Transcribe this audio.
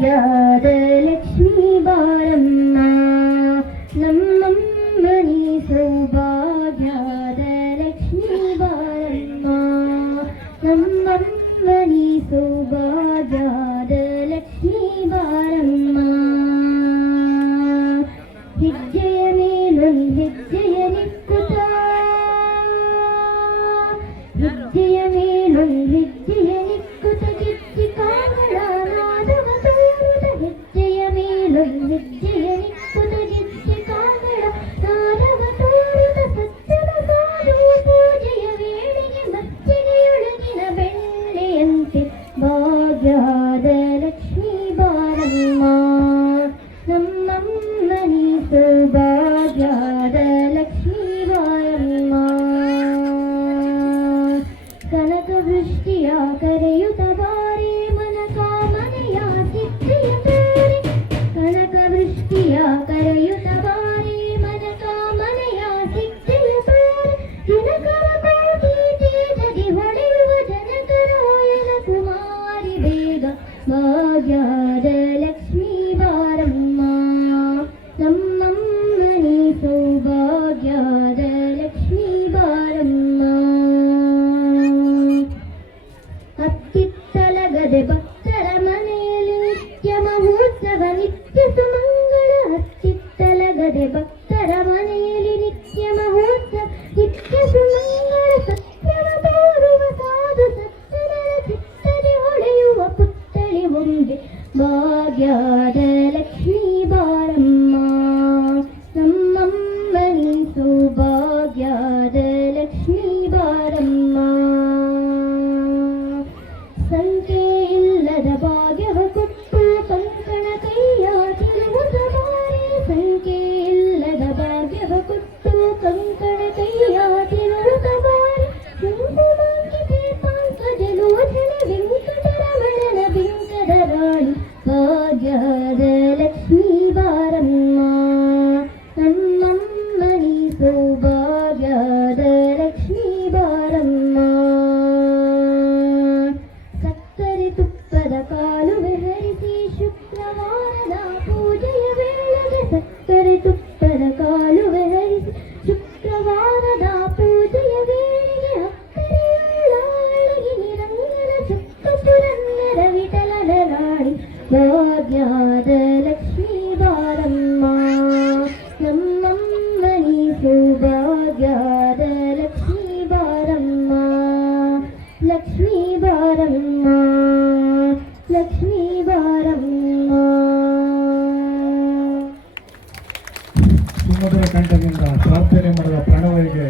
ಸೌಭಾಗ್ಯದ ಲಕ್ಷ್ಮೀ ಬಾರಮ್ಮ ನಮ್ಮಮ್ಮನಿ ಸೌಭಾಗ್ಯದ ಲಕ್ಷ್ಮೀ ಬಾರಮ್ಮ ನಮ್ಮಮ್ಮನಿ ಸೌಭಾಗ್ಯದ ಲಕ್ಷ್ಮೀ ಬಾರಮ್ಮ ಹೆಜ್ಜೆಯ ಮೇಲೊಂದು ಹೆಜ್ಜೆಯ ನಿಕ್ಕುತ್ತ ಹೆಜ್ಜೆಯ ಮೇಲೊಂದು ಹೆಜ್ಜೆಯ ನಿಕ್ಕುತ್ತ ಗೆಜ್ಜೆ ಕಾಗಳ ನಾದವ ತೋರುತ್ತ ಹೆಜ್ಜೆಯ ಮೇಲೊಂದು ಹೆಜ್ಜೆಯ ನಿಕ್ಕುತ್ತ ಗೆಜ್ಜೆ ಕಾಗಳ ನಾದವ ತೋರುತ್ತ ಸತ್ಯದ ಸಾಧು ಪೂಜೆಯ ವೇಳೆಗೆ ಮಜ್ಜಿಗೆಯೊಳಗಿನ ಬೆಣ್ಣೆಯಂತೆ ಭಾಗ್ಯದ ಲಕ್ಷ್ಮೀ ಬಾರಮ್ಮ ನಮ್ಮಮ್ಮನಿ ಸೌಭಾಗ್ಯದ ಲಕ್ಷ್ಮೀ ಬಾರಮ್ಮ ಕನಕವೃಷ್ಟಿಯ ಕರೆಯುತ್ತ ಬಾರೆ ಮನ ಕಾಮನೆಯ ಸಿದ್ಧಿಯ ತೋರೆ ಕನಕವೃಷ್ಟಿಯ ಕರೆಯುತ್ತ ಬಾರೆ ಮನ ಕಾಮನೆಯ ಸಿದ್ಧಿಯ ತೋರೆ ಜನಕರ ಕೋಟಿ ತೇಜದಿ ಹೊಳೆಯುವ ಜನಕರಾಯನ ಕುಮಾರಿ ಬೇಗ ಭಾಗ್ಯದ ಲಕ್ಷ್ಮೀ ಬಾರಮ್ಮ ನಮ್ಮಮ್ಮನಿ ಸೌಭಾಗ್ಯದ ಲಕ್ಷ್ಮೀ ಬಾರಮ್ಮ ಹತ್ತಿತ್ತಲಗದೆ ಭಕ್ತರ ಮನೆಯಲ್ಲಿ ನಿತ್ಯ ಮಹೋತ್ಸವ ನಿತ್ಯ ಸುಮಂಗಳ ಹತ್ತಿತ್ತಲಗದೆ ಭಕ್ತರ ಮನೆಯಲ್ಲಿ ನಿತ್ಯ ಮಹೋತ್ಸವ ನಿತ್ಯ ಸುಮಂಗಳ ಸತ್ಯವ ತೋರುವ ಸಾಧು ಸತ್ಯಗಳ ಚಿತ್ತದೆ ಹೊಳೆಯುವ ಪುತ್ಥಳಿ ಮುಂದೆ ಭಾಗ್ಯದ ಲಕ್ಷ್ಮೀ ಬಾರಮ್ಮ ನಮ್ಮಮ್ಮನಿ ಸೌಭಾಗ್ಯದ ಲಕ್ಷ್ಮೀ ಬಾರಮ್ಮ ಸಂಖ್ಯೆ ಇಲ್ಲದ ಭಾಗ್ಯವ ಕೊಟ್ಟು ಕಂಕಣ ಕೈಯ ತಿರುವುದ ಬಾರೆ ಸಂಖ್ಯೆ ಇಲ್ಲದ ಭಾಗ್ಯವ ಕೊಟ್ಟು ಕಂಕಣ ಕೈಯ ತಿರುವುದ ಬಾರೆ ಕುಂಕುಮಾಂಕಿತೆ ಪಂಕಜ ಲೋಚನ ವೆಂಕಟರಮಣನ ಬಿಂಕದ ರಾಣಿ ಭಾಗ್ಯದ ಲಕ್ಷ್ಮೀ ಬಾರಮ್ಮ ನಮ್ಮಮ್ಮನಿ ಸೌಭಾಗ್ಯದ ಲಕ್ಷ್ಮೀ ಬಾರಮ್ಮ ಸಕ್ಕರೆ ತುಪ್ಪದ ಕಾಲುವೆ ಹರಿಸಿ ಶುಕ್ರವಾರದ ಪೂಜೆಯ ವೇಳೆಗೆ ಸಕ್ಕರೆ ತುಪ್ಪದ ಕಾಲುವೆ ಹರಿಸಿ ಶುಕ್ರವಾರದ ಪೂಜೆಯ ವೇಳೆಗೆ ಅಕ್ಕರೆಯುಳ್ಳಾಳಗಿ ನಿರಂಗನ ಚುಕ್ಕ ಪುರಂದರ ವಿಠಲನ ರಾಣಿ ಭಾಗ್ಯದ ಲಕ್ಷ್ಮೀ ಬಾರಮ್ಮ ನಮ್ಮಮ್ಮನಿ ಸೌಭಾಗ್ಯದ ಲಕ್ಷ್ಮೀ ಬಾರಮ್ಮ ಲಕ್ಷ್ಮೀ ಬಾರಮ್ಮ ಲಕ್ಷ್ಮೀ ಬಾರಮ್ಮ ಸುಮಧುರ ಕಂಠದಿಂದ ಪ್ರಾರ್ಥನೆ ಮಾಡಿದ ಪ್ರಣವರಿಗೆ